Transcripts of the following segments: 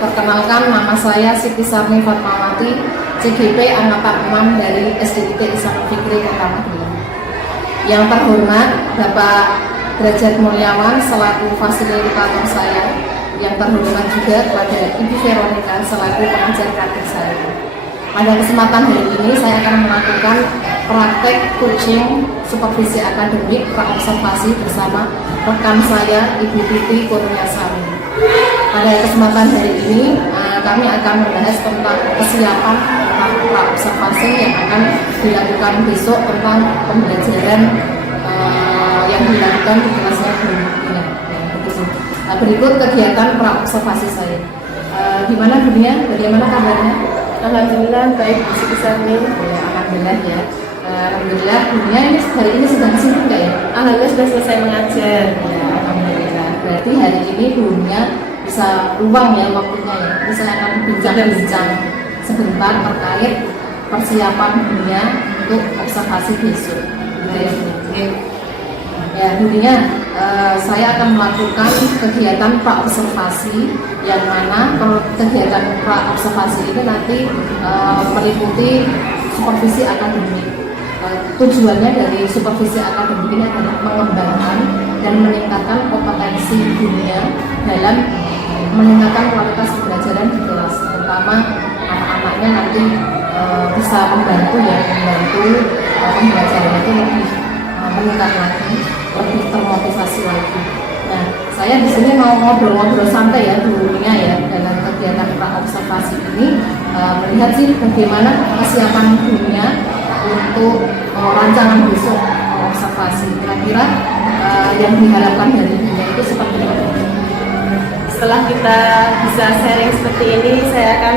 perkenalkan nama saya Siti Sarni Fatmawati, CGP Angkatan 6 dari SDIT Ihsanul Fikri Kota Magelang. Yang terhormat Bapak Derajat Mulyawan selaku fasilitator saya, yang terhormat juga kepada Ibu Veronica selaku pengajar kader saya. Pada kesempatan hari ini saya akan melakukan praktek coaching supervisi akademik praobservasi bersama rekan saya Ibu Titi Kurniasari. Pada kesempatan hari ini kami akan membahas tentang kesiapan praobservasi yang akan dilakukan besok tentang pembelajaran yang dilakukan di kelasnya dunia. Berikut kegiatan praobservasi saya. Gimana dunia? Bagaimana kabarnya? Alhamdulillah baik, Bu Siti Sarni. Alhamdulillah ya. Alhamdulillah dunia ini hari ini sedang sibuk nggak ya? Alhamdulillah sudah selesai mengajar. Ya, alhamdulillah. Berarti hari ini dunia bisa luang ya waktunya ya. Jadi saya akan bincang-bincang sebentar terkait persiapan dunia untuk observasi besok. Ya, dunia saya akan melakukan kegiatan praobservasi yang mana kegiatan praobservasi ini nanti meliputi supervisi akademik. Tujuannya dari supervisi akademik ini adalah mengembangkan dan meningkatkan kompetensi dunia dalam meningkatkan kualitas pembelajaran di kelas, terutama anak-anaknya nanti bisa membantu pembelajaran itu lebih meningkat lagi, lebih termotivasi lagi. Nah, saya di sini mau ngobrol-ngobrol santai ya dulunya ya dalam kegiatan praobservasi ini, melihat sih bagaimana kesiapan dunia untuk rancangan besok observasi. Kira-kira yang diharapkan dari dunia itu seperti apa? Setelah kita bisa sharing seperti ini, saya akan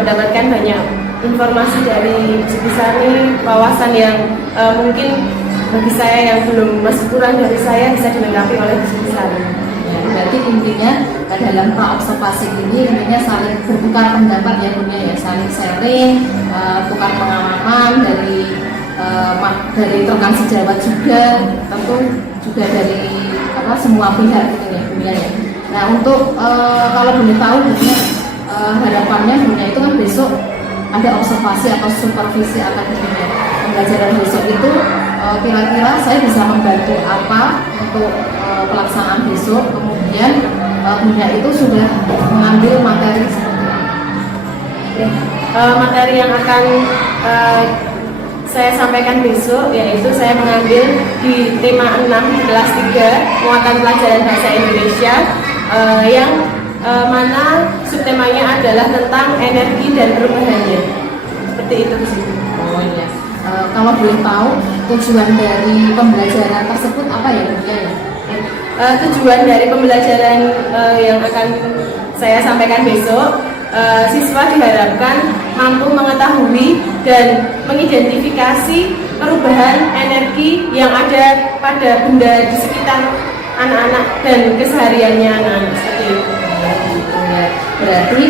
mendapatkan banyak informasi dari Bu Siti Sarni, wawasan yang mungkin bagi saya yang belum masih kurang dari saya bisa dilengkapi oleh Bu Siti Sarni. Ya, berarti intinya dalam praobservasi ini intinya saling bertukar pendapat ya dunia ya, saling sharing, tukar pengalaman dari rekan sejawat juga, tentu juga dari semua pihak gitu ya dunia ya. Nah untuk kalau boleh tahu dunia harapannya dunia itu kan besok ada observasi atau supervisi akademik ya. Pembelajaran besok itu kira-kira saya bisa membantu apa untuk pelaksanaan besok, kemudian dunia itu sudah mengambil materi seperti apa? Materi yang akan saya sampaikan besok yaitu saya mengambil di tema 6 di kelas 3 muatan pelajaran bahasa Indonesia yang mana subtemanya adalah tentang energi dan perubahannya. Seperti itu sih. Oh iya. Kalau boleh tahu tujuan dari pembelajaran tersebut apa ya dunia ya? Tujuan dari pembelajaran yang akan saya sampaikan besok, siswa diharapkan mampu mengetahui dan mengidentifikasi perubahan energi yang ada pada benda di sekitar anak-anak dan kesehariannya anak-anak seperti itu. Berarti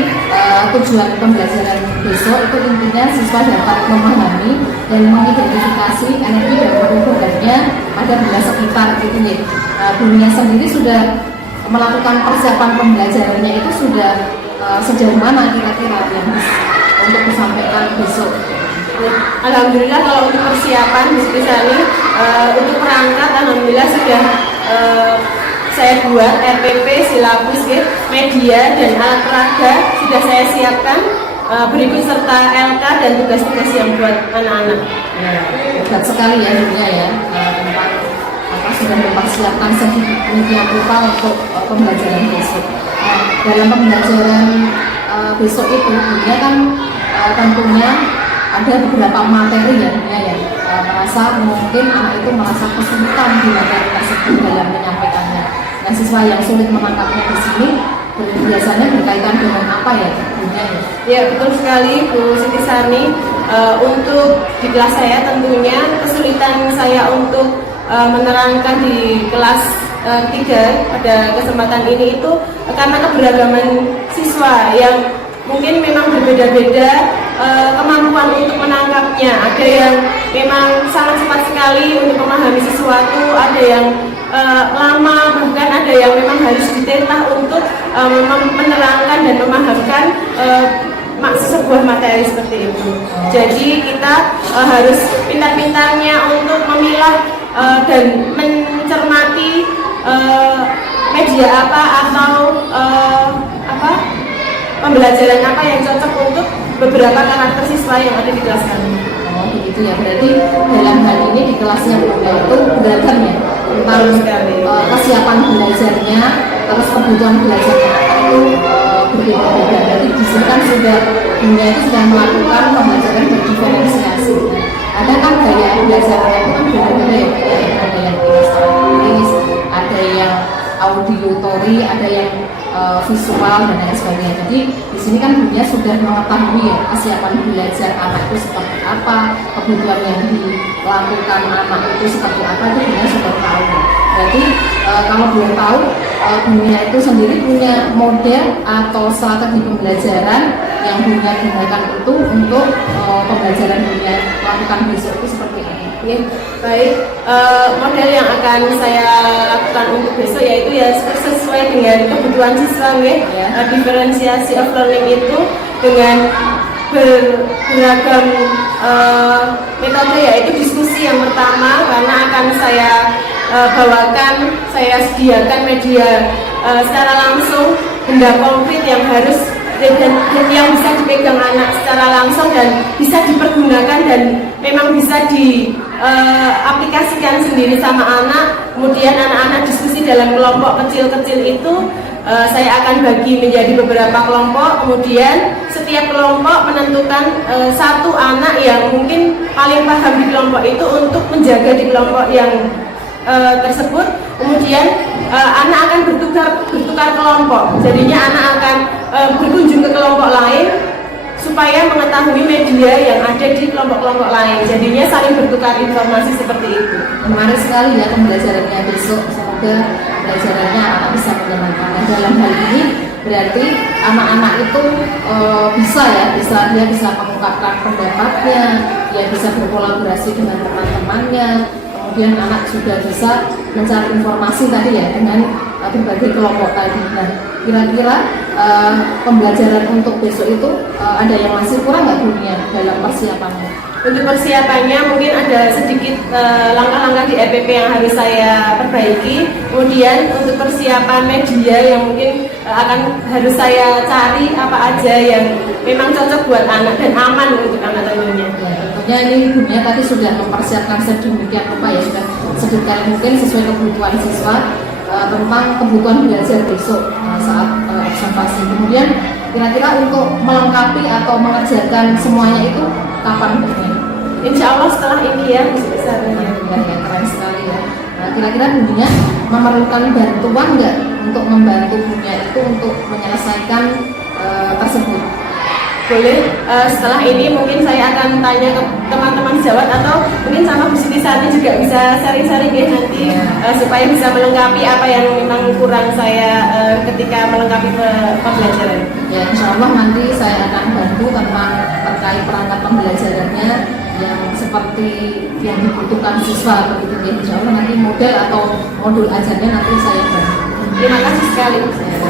tujuan pembelajaran besok itu intinya siswa dapat memahami dan mengidentifikasi energi dan perubahannya pada benda sekitar gitu ya. Dunia sendiri sudah melakukan persiapan pembelajarannya itu sudah sejauh mana kira-kira yang untuk disampaikan besok? Alhamdulillah kalau untuk persiapan di Siti Sarni untuk perangkat alhamdulillah sudah saya buat RPP, silabus, media dan alat peraga sudah saya siapkan, berikut serta LK dan tugas-tugas yang buat anak-anak. Ya, hebat sekali ya dunia ya tentang sudah mempersiapkan sedemikian rupa untuk pembelajaran besok. Nah, dalam pembelajaran besok itu dunia kan tentunya ada beberapa materi ya dunia ya, mungkin anak itu merasa kesulitan di materi tersebut dalam menyampaikannya. Nah, siswa yang sulit menangkapnya di sini biasanya berkaitan dengan apa ya dunia ya? Ya betul sekali Bu Siti Sarni. Untuk di kelas saya tentunya kesulitan saya untuk menerangkan di kelas 3 pada kesempatan ini itu karena keberagaman siswa yang mungkin memang berbeda-beda kemampuan untuk menangkapnya. Ada yang memang sangat cepat sekali untuk memahami sesuatu, ada yang lama, bahkan ada yang memang harus diterah untuk menerangkan dan memahami sebuah materi seperti itu. Jadi kita harus pintar-pintarnya untuk memilah dan mencermati media apa atau pembelajaran apa yang cocok untuk beberapa karakter siswa yang ada di kelas kami. Oh begitu ya, berarti dalam hal ini di kelasnya Bunda itu beragam ya tentang kesiapan belajarnya, terus kebutuhan belajarnya itu berbeda-beda. Jadi di sini kan Bunda itu sudah melakukan pembelajaran berdiferensiasi. Ada kan gaya belajarnya itu kan beda-beda ya, ada yang tulis, ada yang audiotori, ada yang visual dan lain sebagainya. Jadi di sini kan Bunda sudah mengetahui ya kesiapan belajar anak itu seperti apa, kebutuhan yang dilakukan anak itu seperti apa, itu Bunda sudah tahu. Berarti kalau boleh tahu, Bunda itu sendiri punya model atau strategi pembelajaran yang Bunda gunakan itu untuk pembelajaran Bunda lakukan besok itu seperti apa? Ya, baik. Model yang akan saya lakukan untuk besok yaitu ya sesuai dengan kebutuhan siswa ya. Diferensiasi of learning itu dengan beragam metode, yaitu diskusi yang pertama, karena akan saya saya sediakan media secara langsung, benda konkret yang harus dan yang bisa dipegang anak secara langsung dan bisa dipergunakan dan memang bisa diaplikasikan sendiri sama anak. Kemudian anak-anak diskusi dalam kelompok kecil-kecil itu saya akan bagi menjadi beberapa kelompok. Kemudian setiap kelompok menentukan satu anak yang mungkin paling paham di kelompok itu untuk menjaga di kelompok yang tersebut. Kemudian anak akan bertukar kelompok. Jadinya anak akan berkunjung ke kelompok lain supaya mengetahui media yang ada di kelompok-kelompok lain. Jadinya saling bertukar informasi seperti itu. Menarik sekali ya pembelajarannya besok. Semoga pembelajarannya anak bisa menyenangkan. Nah, dalam hal ini berarti anak-anak itu dia bisa mengungkapkan pendapatnya, dia bisa berkolaborasi dengan teman-temannya. Kemudian anak juga bisa mencari informasi tadi ya dengan berbagai kelompok tadi. Nah, kira-kira pembelajaran untuk besok itu ada yang masih kurang nggak Bunia dalam persiapannya? Untuk persiapannya mungkin ada sedikit langkah-langkah di EPP yang harus saya perbaiki. Kemudian untuk persiapan media yang mungkin harus saya cari apa aja yang memang cocok buat anak dan aman untuk anak tentunya. Ya, ini Bunia tadi sudah mempersiapkan sedemikian rupa ya, sudah sedetail mungkin sesuai kebutuhan siswa tentang kebutuhan belajar besok saat observasi. Kemudian kira-kira untuk melengkapi atau mengerjakan semuanya itu kapan Bunia? Insya Allah setelah ini ya, besarnya. Ya, keren sekali ya. Nah, kira-kira Bunia memerlukan bantuan nggak untuk membantu Bunia itu untuk menyelesaikan tersebut? Boleh, setelah ini mungkin saya akan tanya ke teman-teman sejawat atau mungkin sama Bu Siti Sarni juga bisa sharing-sharing ya nanti supaya bisa melengkapi apa yang memang kurang saya ketika melengkapi pembelajaran. Ya, insya Allah nanti saya akan bantu tentang terkait perangkat pembelajarannya yang seperti yang dibutuhkan siswa begitu ya. Insya Allah nanti model atau modul ajarnya nanti saya bantu. Terima kasih sekali.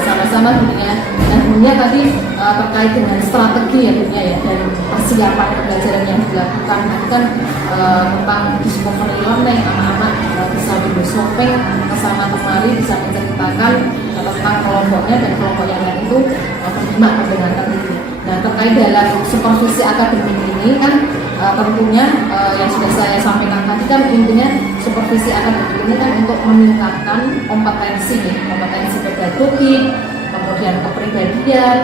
Sama-sama Bunia. Dan Bunia tadi terkait dengan strategi ya Bunia ya, dan persiapan pembelajaran yang dilakukan kan tentang discovery learning, anak-anak bisa window shopping kesana kemari, bisa menceritakan tentang kelompoknya dan kelompok yang lain itu menyimak mendengarkan itu. Nah, terkait dalam supervisi akademik ini kan tentunya yang sudah saya sampaikan tadi kan intinya supervisi akademik ini kan untuk meningkatkan kompetensi pedagogik, kemudian kepribadian,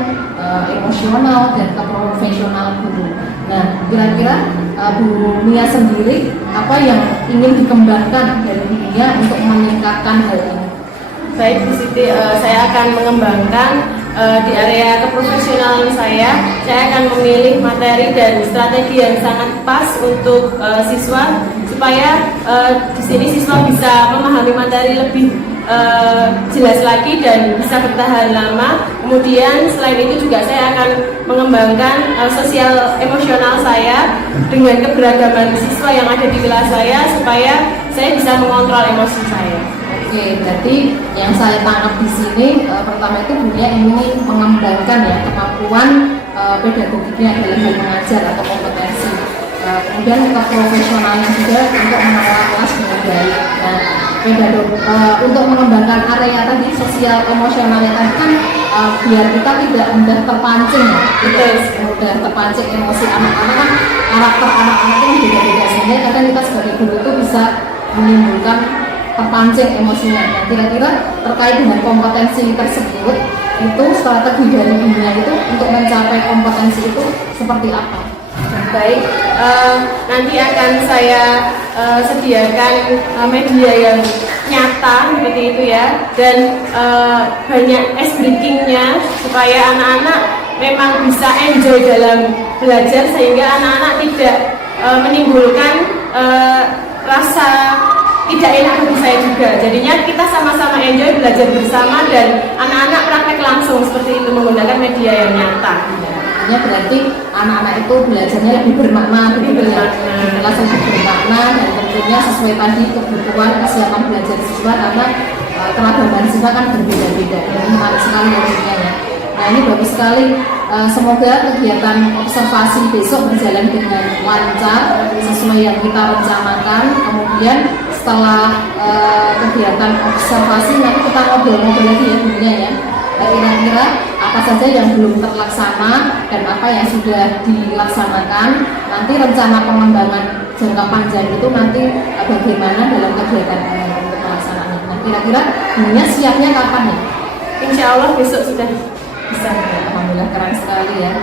emosional dan keprofesional guru. Nah, kira-kira Bu Nia sendiri apa yang ingin dikembangkan dari Nia untuk meningkatkan hal ini? Baik Bu Siti, saya akan mengembangkan di area keprofesionalan saya akan memilih materi dan strategi yang sangat pas untuk siswa supaya di sini siswa bisa memahami materi lebih jelas lagi dan bisa bertahan lama. Kemudian selain itu juga saya akan mengembangkan sosial emosional saya dengan keberagaman siswa yang ada di kelas saya supaya saya bisa mengontrol emosi saya. Oke, berarti yang saya tangkap di sini pertama itu Bunia ingin mengembangkan ya kemampuan pedagogiknya dalam hal mengajar atau kompetensi. Kemudian untuk profesionalnya juga untuk mengelola kelas dengan baik. Nah, untuk mengembangkan area tadi sosial emosionalnya tadi kan biar kita tidak mudah terpancing, tidak mudah terpancing emosi anak-anak kan karakter anak-anak itu beda-beda, sehingga kadang kita sebagai guru itu bisa menimbulkan terpancing emosinya. Nah, kira-kira terkait dengan kompetensi tersebut itu strategi dari dunia itu untuk mencapai kompetensi itu seperti apa? Baik, nanti akan saya sediakan media yang nyata seperti itu ya, dan banyak ice breakingnya supaya anak-anak memang bisa enjoy dalam belajar, sehingga anak-anak tidak menimbulkan rasa tidak enak bagi saya juga. Jadinya kita sama-sama enjoy belajar bersama dan anak-anak praktek langsung seperti itu menggunakan media yang nyata. Artinya berarti anak-anak itu belajarnya lebih bermakna, begitu ya, kelas lebih bermakna, dan tentunya sesuai tadi kebutuhan kesiapan belajar siswa, karena keragaman siswa kan berbeda-beda. Ini menarik sekali ya. Nah, ini bagus sekali. Semoga kegiatan observasi besok berjalan dengan lancar sesuai yang kita rencanakan. Kemudian setelah kegiatan observasi nanti kita ngobrol-ngobrol lagi ya dunia ya. Kira-kira apa saja yang belum terlaksana dan apa yang sudah dilaksanakan. Nanti rencana pengembangan jangka panjang itu nanti bagaimana dalam kegiatan untuk pelaksanaannya. Nah, kira-kira dunia siapnya kapan ya? Insya Allah besok sudah bisa. Alhamdulillah, keren sekali ya.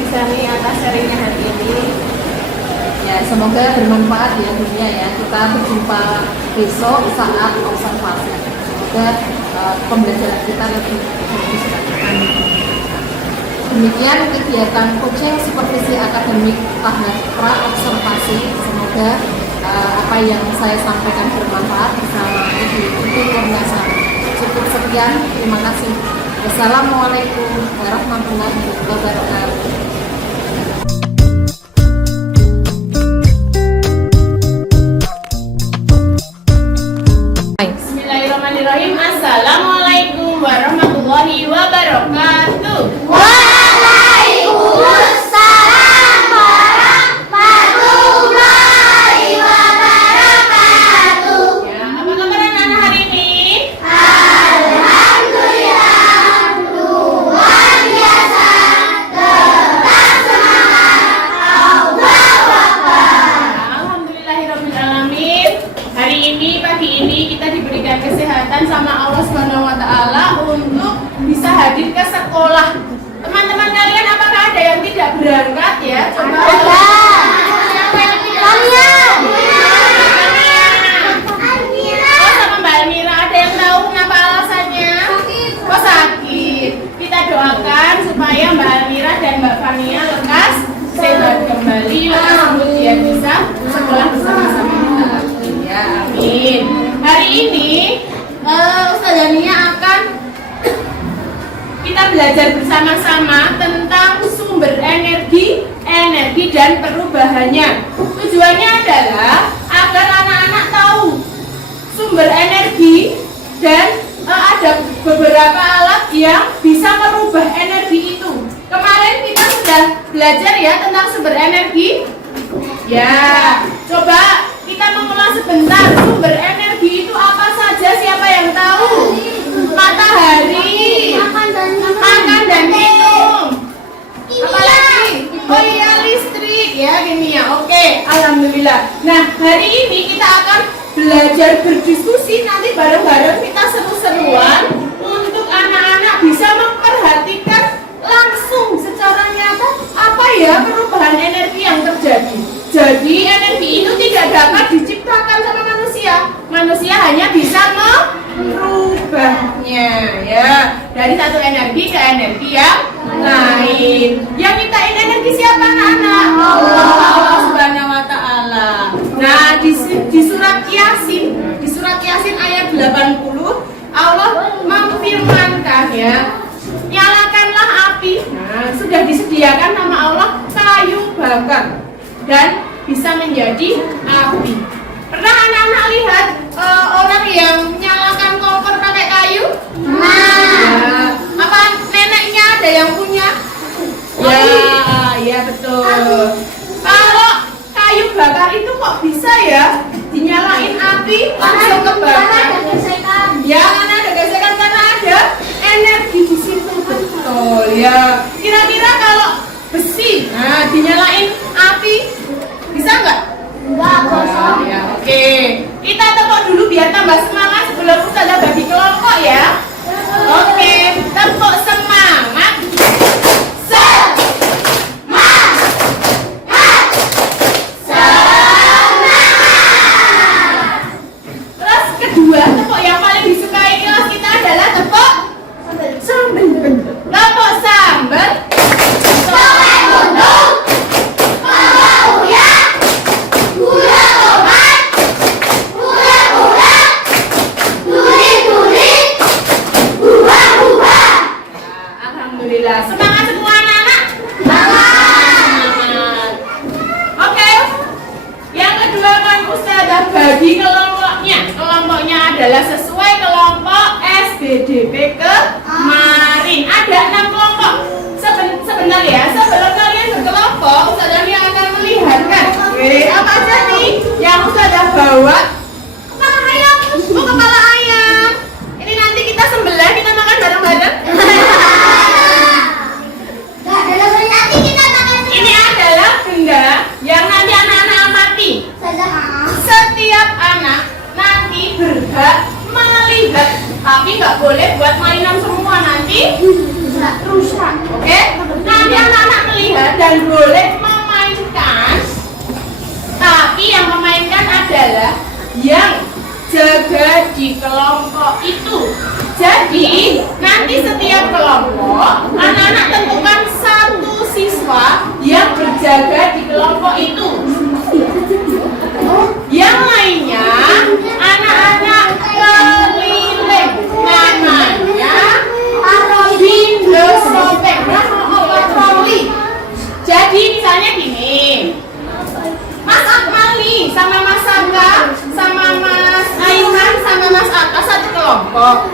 Bisa nih atas sharingnya hari ini. Ya, semoga bermanfaat ya dunia ya. Kita berjumpa besok saat observasi. Semoga pembelajaran kita lebih bagus. Demikian kegiatan coaching supervisi akademik tahap pra observasi. Semoga apa yang saya sampaikan bermanfaat bersama Ibu Kurniasari. Cukup sekian, terima kasih. Wassalamualaikum warahmatullahi wabarakatuh. Bismillahirrahmanirrahim. Assalamualaikum warahmatullahi wabarakatuh. Waalaikumsalam warahmatullahi wabarakatuh. Ya, apa kabar anak-anak hari ini? Alhamdulillah, luar biasa, tetap semangat, Allahu Akbar. Alhamdulillahirabbil alamin. Hari ini, pagi ini kita diberikan kesehatan sama Allah Subhanahu wa taala untuk bisa hadir ke sekolah. Teman-teman kalian apakah ada yang tidak berangkat ya? Coba. Siapa yang tidak? Kalian. Oh, sama Mbak Almira, ada yang tahu kenapa alasannya? Oh, sakit. Kita doakan supaya Mbak Almira dan Mbak Fania lekas sehat kembali, lekas kemudian bisa sekolah bersama-sama kita. Ya, amin. Hari ini Ustazah Nia akan kita belajar bersama-sama tentang sumber energi dan perubahannya. Tujuannya adalah agar anak-anak tahu sumber energi dan ada beberapa alat yang bisa merubah energi itu. Kemarin kita sudah belajar ya tentang sumber energi. Ya, coba kita mengulas sebentar sumber energi itu apa saja, siapa yang tahu? Matahari, makan dan minum. Apalagi? Oh iya, listrik ya, kimia. Oke, alhamdulillah. Nah, hari ini kita akan belajar berdiskusi, nanti bareng-bareng kita seru-seruan untuk anak-anak bisa memperhatikan langsung secara nyata apa ya perubahan energi yang terjadi. Jadi energi itu tidak dapat diciptakan sama manusia. Manusia hanya bisa merubahnya ya, dari satu energi ke energi yang lain. Yang nyiptain energi siapa anak-anak? Allah Subhanahu wa taala. Nah, di surat Yasin ayat 80 Allah memfirmankan ya, nyalakanlah api. Nah, sudah disediakan nama Allah kayu bakar dan bisa menjadi api. Pernah anak-anak lihat orang yang nyalakan kompor pakai kayu? Nah, apa neneknya ada yang punya? itu kok bisa ya dinyalain api langsung kebakar? Ya, karena ada gesekan karena ada energi di situ, betul ya. Kira-kira kalau besi, nah dinyalain api bisa nggak? Enggak, kosong. Ya, oke. Kita tepuk dulu biar tambah semangat sebelum Ustazah bagi kelompok ya. Oke, tepuk semangat. Terus kedua, tepuk yang paling disukai kelas kita adalah tepuk sambal. Tepuk sambal. Sampai gunung, bawa uya, gula tomat, gula-gula, duri-duri, buah-buah. Alhamdulillah. Semangat semua anak-anak. Semangat. Oke. Yang kedua kan Ustazah bagi kelompoknya. Kelompoknya adalah sesuai kelompok SBDP kemarin. Ada 6 kelompok. Sebentar ya, sebelum kalian berkelompok, Ustazah yang akan melihatkan. Oke, apa aja nih yang Ustazah bawa? Kepala ayam. Oh, kepala ayam. Ini nanti kita sembelih, kita makan bareng-bareng. Gak ada lagi nanti kita makan. Ini adalah benda yang nanti anak-anak amati. Saja. Setiap anak nanti berhak melihat, tapi nggak boleh buat mainan semua, nanti rusak. Oke? Nanti anak-anak melihat dan boleh memainkan, tapi yang memainkan adalah yang jaga di kelompok itu. Jadi nanti setiap kelompok anak-anak tentukan satu siswa yang berjaga di kelompok itu. Yang lainnya anak-anak keliling, namanya bindo sobek patroli. Jadi misalnya gini, Mas Akmal nih sama Mas Sangga, sama Mas Aiman, sama Mas Atta satu kelompok.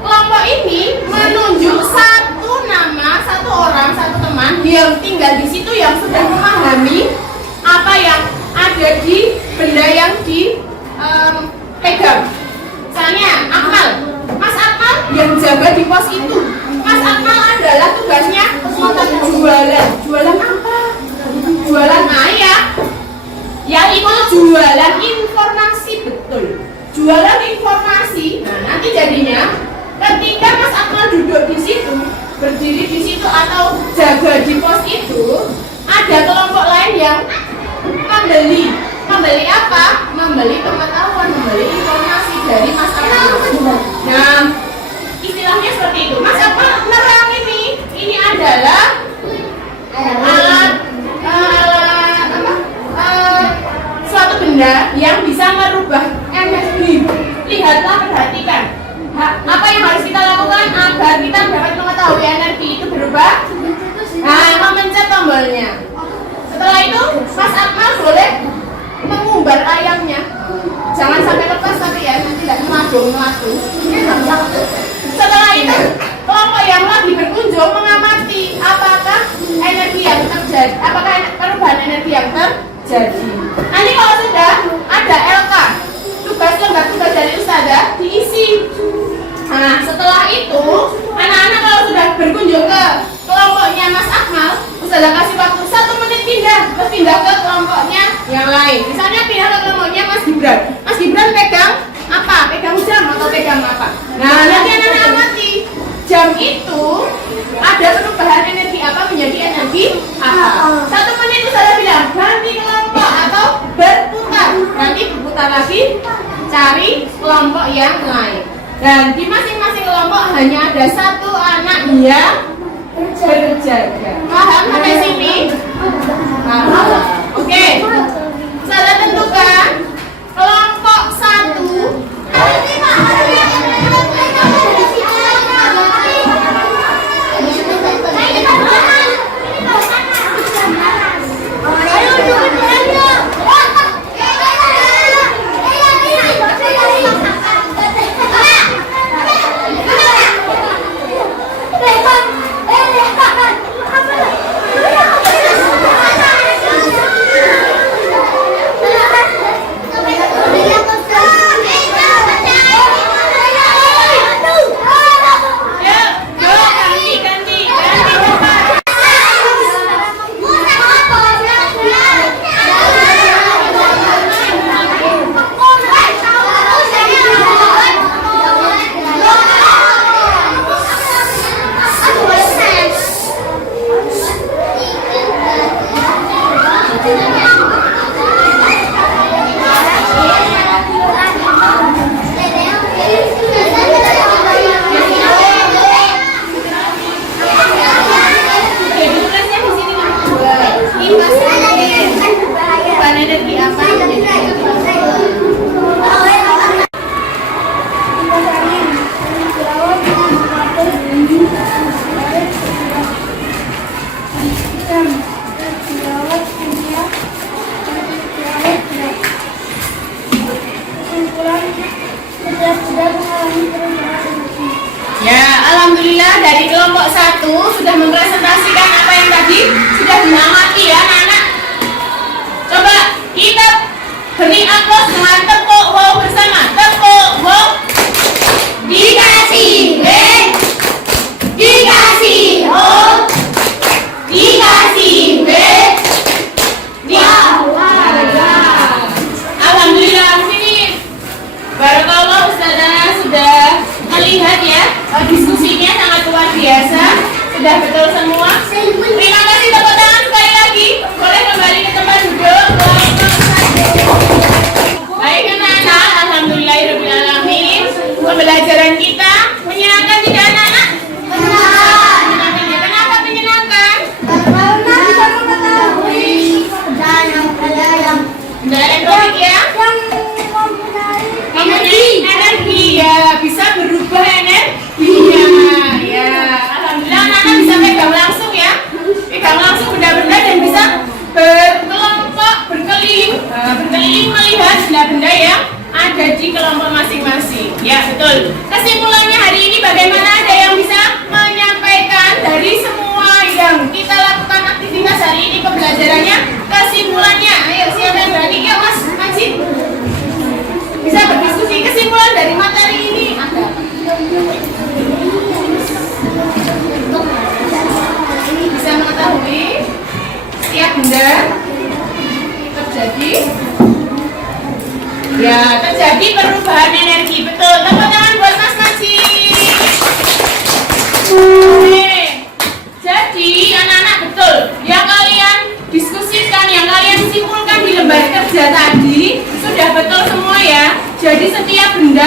Kelompok ini menunjuk satu nama, satu orang, satu teman yang tinggal di situ yang sudah memahami apa yang ada di benda yang dipegang. Misalnya Akmal, Mas Akmal yang jaga di pos itu. Mas Akmal adalah tugasnya untuk jualan. Jualan apa? Jualan ayam. Yang itu jualan informasi, betul. Jualan informasi. Nah, nanti jadinya ketika Mas Akmal duduk di situ, berdiri di situ atau jaga di pos itu, ada kelompok lain yang membeli apa? Membeli pengetahuan, membeli informasi dari Mas Akmal. Nah, istilahnya seperti itu. Mas Akmal nerang ini adalah alat suatu benda yang bisa merubah energi. Lihatlah, perhatikan. Apa yang harus kita lakukan agar kita dapat mengetahui energi itu berubah? Nah, memencet tombolnya. Setelah itu, Mas Akmal boleh mengumbar ayamnya. Jangan sampai lepas tapi ya, nanti tidak melatu. Setelah itu, kelompok yang lagi berkunjung mengamati apakah energi yang terjadi, apakah perubahan energi yang terjadi. Nanti kalau sudah ada LK, tugas dari Ustazah diisi. Nah, setelah itu, anak-anak kalau sudah berkunjung ke kelompoknya Mas Akmal, Ustazah kasih waktu 1 menit pindah, terus pindah ke kelompoknya yang lain. Misalnya pindah ke kelompoknya Mas Gibran. Mas Gibran pegang apa? Pegang jam atau pegang apa? Nah, nanti anak-anak amati. Jam itu ada perubahan energi apa menjadi energi apa. 1 menit Ustazah bilang ganti kelompok atau berputar. Nanti berputar lagi, cari kelompok yang lain. Dan di masing-masing kelompok hanya ada 1 anak yang berjaga. Paham sampai sini? Paham. Oke. Saya tentukan kelompok 1. Terjawab saja. Kesimpulan sudah mengalami perubahan. Ya, alhamdulillah dari kelompok 1 sudah mempresentasikan apa yang tadi sudah diamati ya anak-anak. Coba kita beri aplaus dengan tepuk wow bersama. Tepuk wow. Dikasih B, dikasih O, dikasih B, alhamdulillah sini. Barakallah Ustazah sudah melihat ya diskusinya sangat luar biasa, sudah betul semua. Terima kasih, tepuk tangan sekali lagi. Boleh kembali ke tempat duduk. Baik anak-anak, alhamdulillahirobbilalamin. Pembelajaran kita menyenangkan tidak anak-anak? Menyenangkan ya. Kenapa menyenangkan? Karena bisa mengetahui dan ada yang Benda elektronik ya. Mempunyai energi ya, bisa berubah energinya ya. Alhamdulillah anak-anak bisa pegang langsung ya, pegang langsung benda-benda dan bisa berkelompok berkeliling, berkeliling melihat benda-benda yang ada di kelompok masing-masing. Ya betul. Kesimpulannya hari ini bagaimana, ada yang bisa menyampaikan dari semua yang kita lakukan aktivitas hari ini pembelajarannya? Kesimpulannya, ayo siapa yang berani? Ya Mas Majid. Bisa berdiskusi kesimpulan dari materi ini ada. Bisa mengetahui setiap benda terjadi. Ya, terjadi perubahan energi. Betul. Tepuk tangan buat Mas Majid. Oke. Jadi anak-anak betul. Yang kalian diskusikan, yang kalian simpulkan di lembar kerja tadi sudah betul semua ya. Jadi setiap benda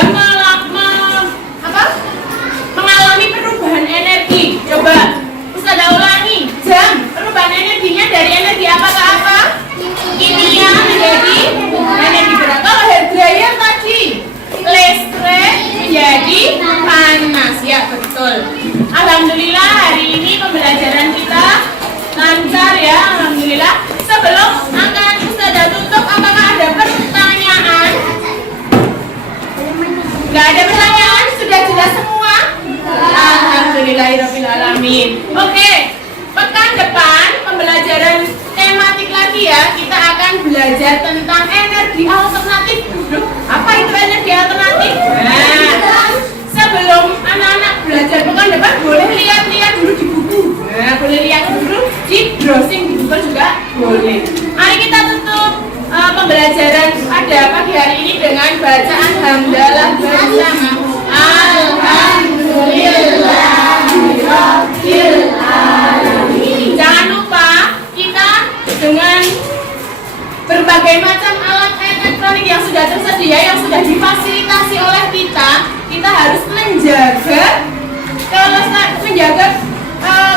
mengalami perubahan energi. Coba Ustazah ulangi. Jam perubahan energinya dari energi apa ke apa? Kimia menjadi energi berat. Kalau hair dryer tadi listrik menjadi panas. Ya betul. Alhamdulillah hari ini pembelajaran kita lancar ya. Alhamdulillah. Sebelum akan Ustazah tutup, apakah ada pertanyaan? Nggak ada pertanyaan? Sudah jelas semua? Alhamdulillahirobbilalamin. Oke, pekan depan pembelajaran tematik lagi ya. Kita akan belajar tentang energi alternatif. Duh, apa itu energi alternatif? Nah, sebelum anak-anak belajar pekan depan boleh lihat-lihat dulu di buku. Nah, boleh lihat dulu di browsing di Google juga boleh. Mari kita tutup pembelajaran pada pagi hari ini dengan bacaan hamdalah bersama. Alhamdulillahirabbil alamin. Jangan lupa kita dengan berbagai macam alat elektronik yang sudah tersedia, yang sudah difasilitasi oleh kita harus menjaga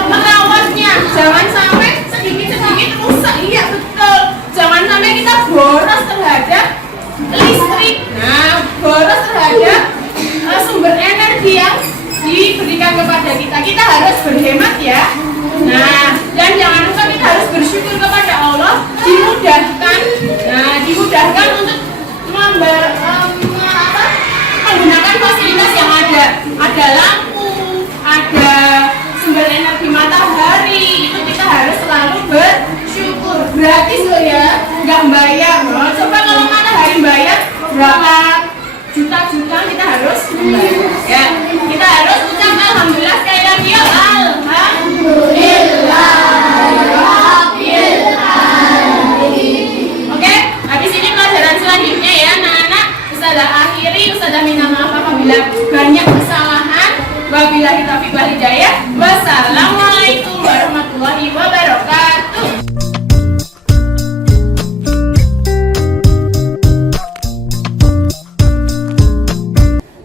merawatnya. Jangan sampai sedikit-sedikit rusak. Iya betul. Jangan sampai kita boros terhadap listrik. Nah, boros terhadap sumber energi yang diberikan kepada kita. Kita harus berhemat ya. Nah, dan jangan lupa kita harus bersyukur kepada Allah, dimudahkan. Nah, dimudahkan untuk menggunakan fasilitas yang ada. Ada lampu, ada sumber energi matahari. Itu kita harus selalu bersyukur. Gratis loh ya, nggak bayar loh. Coba kalau matahari bayar berapa juta-juta, kita harus membayar ya. Kita harus ucap alhamdulillah sekali lagi ya. Alhamdulillahirabbil alamin. Oke, habis ini pelajaran selanjutnya ya anak-anak. Ustazah akhiri, Ustazah minta maaf apabila banyak kesalahan. Wabillahi taufiq wal hidayah. Wassalamualaikum warahmatullahi wabarakatuh.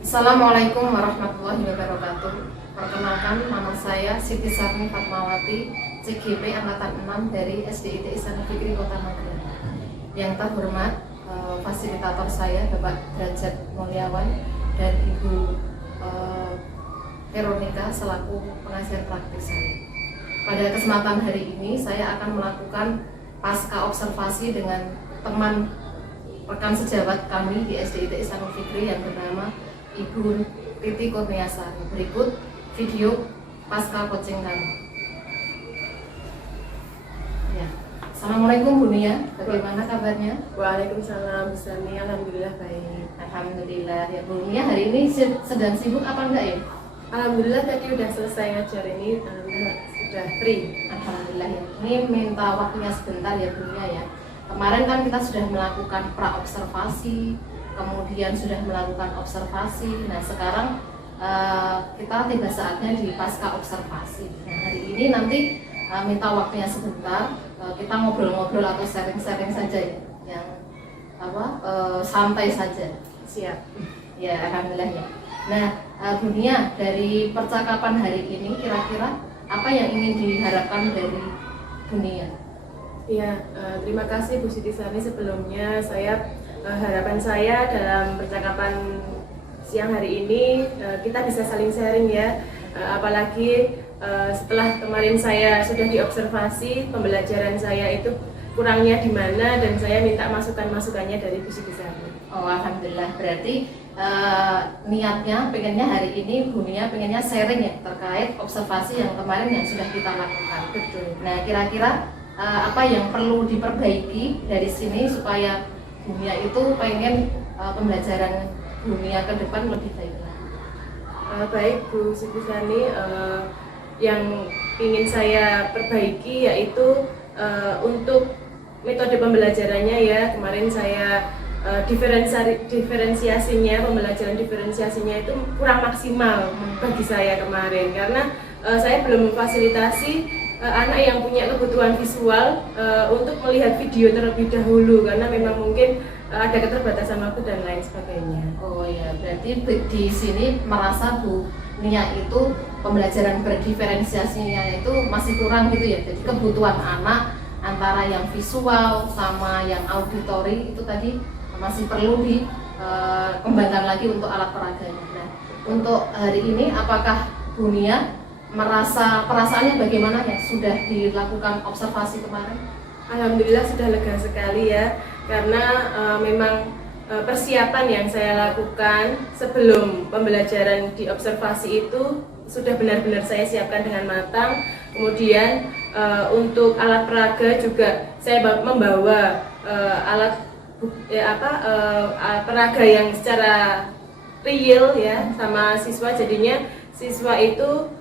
Assalamualaikum warahmatullahi wabarakatuh. Perkenalkan, nama saya Siti Sarni Fatmawati, CGP Angkatan 6 dari SDIT Ihsanul Fikri Kota Magelang. Yang terhormat fasilitator saya Bapak Derajat Mulyawan dan Ibu Veronica selaku pengajar praktik saya. pada kesempatan hari ini saya akan melakukan pasca observasi dengan teman rekan sejawat kami di SDIT Ihsanul Fikri yang bernama Ibu Titi Kurniasari. Berikut video pasca coaching kami. Ya. Assalamualaikum Bu Nia, bagaimana kabarnya? Waalaikumsalam, Bu Sani. Alhamdulillah baik. Alhamdulillah ya Bu Nia, hari ini sedang sibuk apa enggak ya? Alhamdulillah tadi udah selesai ngajar ini, alhamdulillah sudah free. Alhamdulillah ya. Ini minta waktunya sebentar ya Bu Nia ya. Kemarin kan kita sudah melakukan pra-observasi, kemudian sudah melakukan observasi. Nah sekarang kita tiba saatnya di pasca observasi. Nah hari ini nanti minta waktunya sebentar, kita ngobrol-ngobrol atau sharing-sharing saja ya, yang santai saja. Siap. Ya alhamdulillah ya. Nah Bu Nia, dari percakapan hari ini kira-kira apa yang ingin diharapkan dari Bu Nia? Ya, terima kasih Bu Siti Sani. Sebelumnya harapan saya dalam percakapan siang hari ini kita bisa saling sharing ya. Apalagi setelah kemarin saya sudah diobservasi, pembelajaran saya itu kurangnya di mana, dan saya minta masukan-masukannya dari Bu Siti Sani. Oh alhamdulillah, berarti niatnya pengennya hari ini Bu Nia pengennya sharing ya terkait observasi yang kemarin yang sudah kita lakukan. Betul. Nah kira-kira apa yang perlu diperbaiki dari sini supaya Bu Nia itu pengen pembelajaran Bu Nia ke depan lebih baik lagi? Baik Bu Siti Sani, yang ingin saya perbaiki yaitu untuk metode pembelajarannya ya. Kemarin saya diferensiasinya, pembelajaran diferensiasinya itu kurang maksimal bagi saya kemarin, karena saya belum memfasilitasi anak yang punya kebutuhan visual untuk melihat video terlebih dahulu, karena memang mungkin ada keterbatasan waktu dan lain sebagainya. Oh ya, berarti di sini merasa Bu Nia itu pembelajaran berdiferensiasinya itu masih kurang gitu ya. Jadi kebutuhan anak antara yang visual sama yang auditory itu tadi masih perlu dikembangkan lagi untuk alat peraganya. Nah, untuk hari ini apakah Bu Nia merasa perasaannya bagaimana ya sudah dilakukan observasi kemarin? Alhamdulillah sudah lega sekali ya, karena memang persiapan yang saya lakukan sebelum pembelajaran di observasi itu sudah benar-benar saya siapkan dengan matang. Kemudian untuk alat peraga juga saya membawa alat peraga yang secara real ya sama siswa, jadinya siswa itu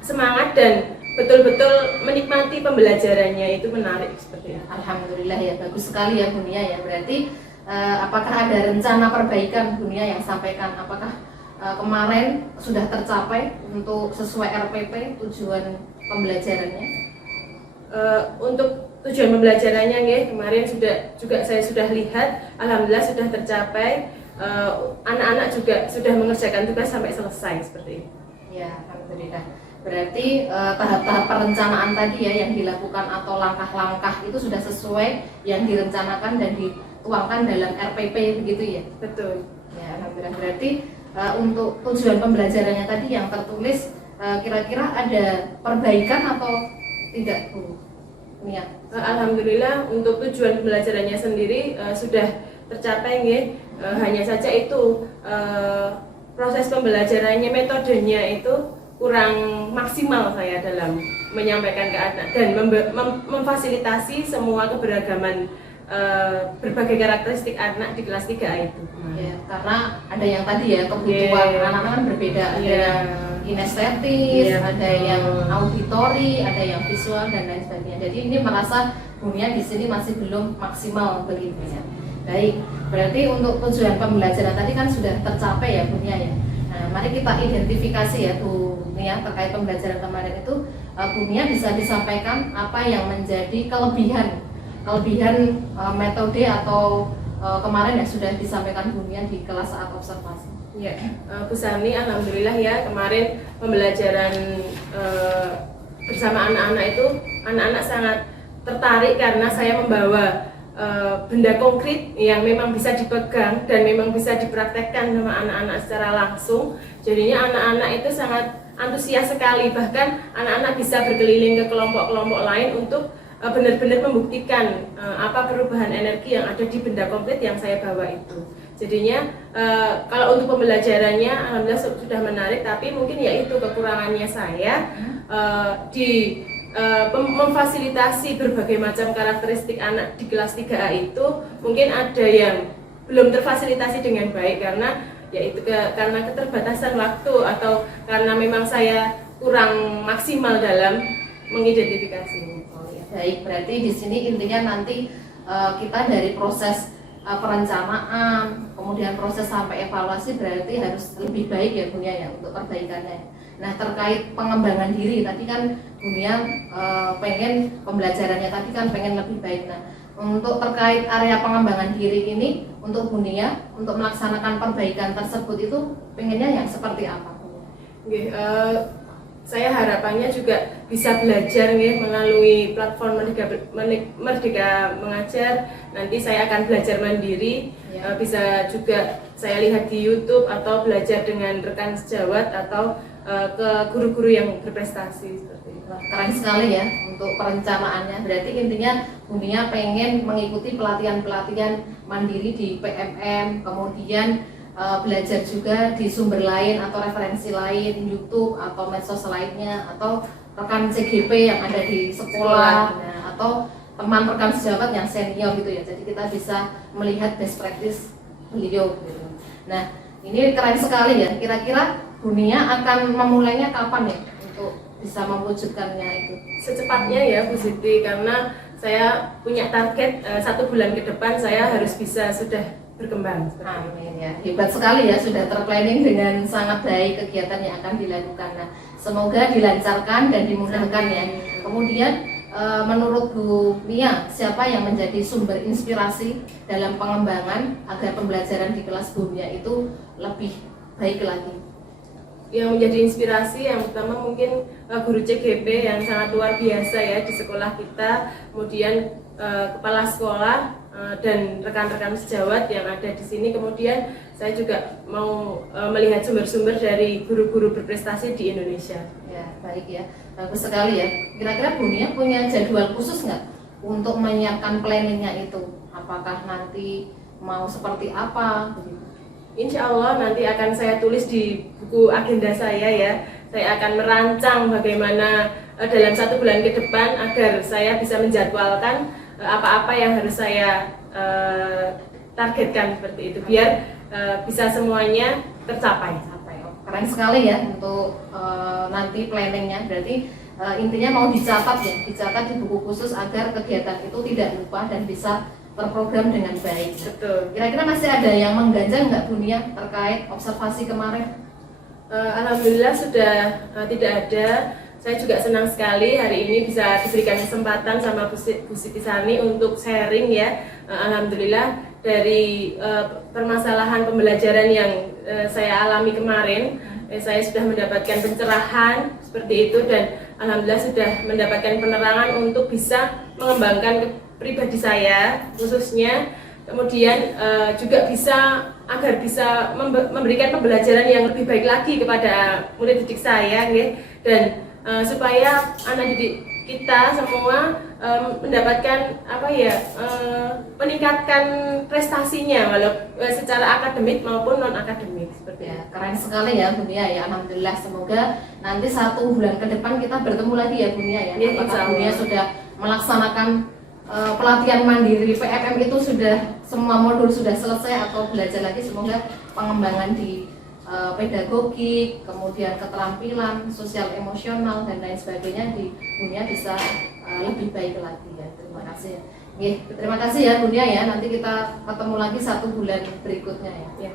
semangat dan betul-betul menikmati pembelajarannya, itu menarik seperti itu. Alhamdulillah ya, bagus sekali ya Bu Nia ya. Berarti apakah ada rencana perbaikan Bu Nia yang sampaikan? Apakah kemarin sudah tercapai untuk sesuai RPP tujuan pembelajarannya? Untuk tujuan pembelajarannya ya, kemarin saya sudah lihat, alhamdulillah sudah tercapai. Anak-anak juga sudah mengerjakan tugas sampai selesai seperti itu. Ya, alhamdulillah. Berarti tahap-tahap perencanaan tadi ya yang dilakukan atau langkah-langkah itu sudah sesuai yang direncanakan dan dituangkan dalam RPP begitu ya? Betul. Ya, alhamdulillah. Berarti untuk tujuan pembelajarannya tadi yang tertulis kira-kira ada perbaikan atau tidak Bu Nia? Alhamdulillah untuk tujuan pembelajarannya sendiri sudah tercapai ya. Hanya saja itu proses pembelajarannya, metodenya itu kurang maksimal saya dalam menyampaikan ke anak dan memfasilitasi semua keberagaman berbagai karakteristik anak di kelas 3A itu. Ya, karena ada yang tadi ya kebutuhan anak-anak kan berbeda, ada yang kinestetis, ada yang auditory, ada yang visual dan lain sebagainya. Jadi ini merasa Bu Nia di sini masih belum maksimal begitu ya. Baik, berarti untuk tujuan pembelajaran tadi kan sudah tercapai ya Bu Nia ya. Nah, mari kita identifikasi ya Bu Nia terkait pembelajaran kemarin itu. Bu Nia bisa disampaikan apa yang menjadi kelebihan metode atau kemarin yang sudah disampaikan Bu Nia di kelas saat observasi. Ya, Bu Sani, alhamdulillah ya kemarin pembelajaran bersama anak-anak itu anak-anak sangat tertarik karena saya membawa benda konkret yang memang bisa dipegang dan memang bisa dipraktekkan sama anak-anak secara langsung. Jadinya anak-anak itu sangat antusias sekali, bahkan anak-anak bisa berkeliling ke kelompok-kelompok lain untuk benar-benar membuktikan apa perubahan energi yang ada di benda komplit yang saya bawa itu. Jadinya kalau untuk pembelajarannya alhamdulillah sudah menarik, tapi mungkin ya itu kekurangannya saya di memfasilitasi berbagai macam karakteristik anak di kelas 3A itu mungkin ada yang belum terfasilitasi dengan baik karena yaitu karena keterbatasan waktu atau karena memang saya kurang maksimal dalam mengidentifikasinya. Oh, ya. Baik, berarti di sini intinya nanti kita dari proses perencanaan, kemudian proses sampai evaluasi berarti harus lebih baik ya Bunia ya untuk perbaikannya. Nah, terkait pengembangan diri tadi kan Bunia pengen pembelajarannya tadi kan pengen lebih baik. Nah, untuk terkait area pengembangan diri ini untuk Bunia untuk melaksanakan perbaikan tersebut itu pengennya yang seperti apa? Okay, saya harapannya juga bisa belajar nih melalui platform Merdeka Mengajar. Nanti saya akan belajar mandiri, bisa juga saya lihat di YouTube atau belajar dengan rekan sejawat atau ke guru-guru yang berprestasi seperti itu. Keren sekali ya untuk perencanaannya. Berarti intinya Bunia pengen mengikuti pelatihan-pelatihan mandiri di PMM, kemudian belajar juga di sumber lain atau referensi lain, YouTube atau medsos lainnya, atau rekan CGP yang ada di sekolah, nah, atau teman rekan sejawat yang senior gitu ya. Jadi kita bisa melihat best practice beliau gitu. Nah, ini keren sekali ya. Kira-kira Bunia akan memulainya kapan ya untuk bisa mewujudkannya itu? Secepatnya ya Bu Siti, karena saya punya target 1 bulan ke depan saya harus bisa sudah berkembang. Amin ya, hebat sekali ya, sudah terplanning dengan sangat baik kegiatan yang akan dilakukan. Nah, semoga dilancarkan dan dimudahkan ya. Kemudian menurut Bu Mia, siapa yang menjadi sumber inspirasi dalam pengembangan agar pembelajaran di kelas Bu Mia itu lebih baik lagi? Yang menjadi inspirasi yang pertama mungkin guru CGP yang sangat luar biasa ya di sekolah kita, kemudian kepala sekolah dan rekan-rekan sejawat yang ada di sini. Kemudian saya juga mau melihat sumber-sumber dari guru-guru berprestasi di Indonesia. Ya, baik ya, bagus sekali ya. Kira-kira Bunia punya jadwal khusus nggak untuk menyiapkan planningnya itu? Apakah nanti mau seperti apa? Insya Allah nanti akan saya tulis di buku agenda saya ya. Saya akan merancang bagaimana dalam 1 bulan ke depan agar saya bisa menjadwalkan apa-apa yang harus saya targetkan seperti itu, biar bisa semuanya tercapai. Keren sekali ya untuk nanti planningnya. Berarti intinya mau dicatat ya, dicatat di buku khusus agar kegiatan itu tidak lupa dan bisa terprogram dengan baik. Betul. Kira-kira masih ada yang mengganjal nggak Bunia terkait observasi kemarin? Alhamdulillah sudah tidak ada. Saya juga senang sekali hari ini bisa diberikan kesempatan sama Bu Siti Sarni untuk sharing ya. Alhamdulillah dari permasalahan pembelajaran yang saya alami kemarin, saya sudah mendapatkan pencerahan seperti itu, dan alhamdulillah sudah mendapatkan penerangan untuk bisa mengembangkan pribadi saya khususnya, kemudian juga bisa agar bisa memberikan pembelajaran yang lebih baik lagi kepada murid didik saya ya, dan supaya anak didik kita semua mendapatkan meningkatkan prestasinya walau secara akademik maupun non akademik seperti ya. Keren sekali ya Bunia ya, alhamdulillah. Semoga nanti 1 bulan ke depan kita bertemu lagi ya Bunia ya. Apakah Bunia sudah melaksanakan pelatihan mandiri PMM itu sudah semua modul sudah selesai atau belajar lagi? Semoga pengembangan di pedagogik, kemudian keterampilan sosial emosional dan lain sebagainya di Bunia bisa lebih baik lagi ya. Terima kasih. Terima kasih ya Bunia ya. Nanti kita ketemu lagi 1 bulan berikutnya ya.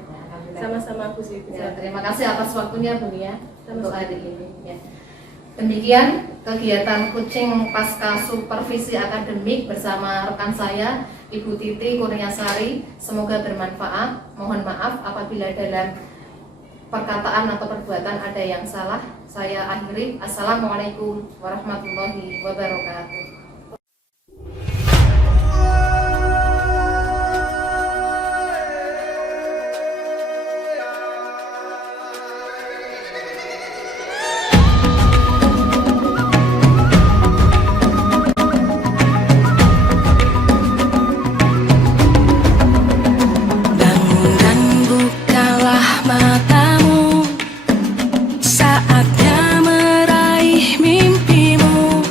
Sama-sama Bu Siti. Ya, terima kasih atas waktunya Bunia untuk hari ini. Ya. Demikian kegiatan coaching pasca supervisi akademik bersama rekan saya Ibu Titi Kurniasari. Semoga bermanfaat. Mohon maaf apabila dalam perkataan atau perbuatan ada yang salah. Saya akhiri. Assalamualaikum warahmatullahi wabarakatuh.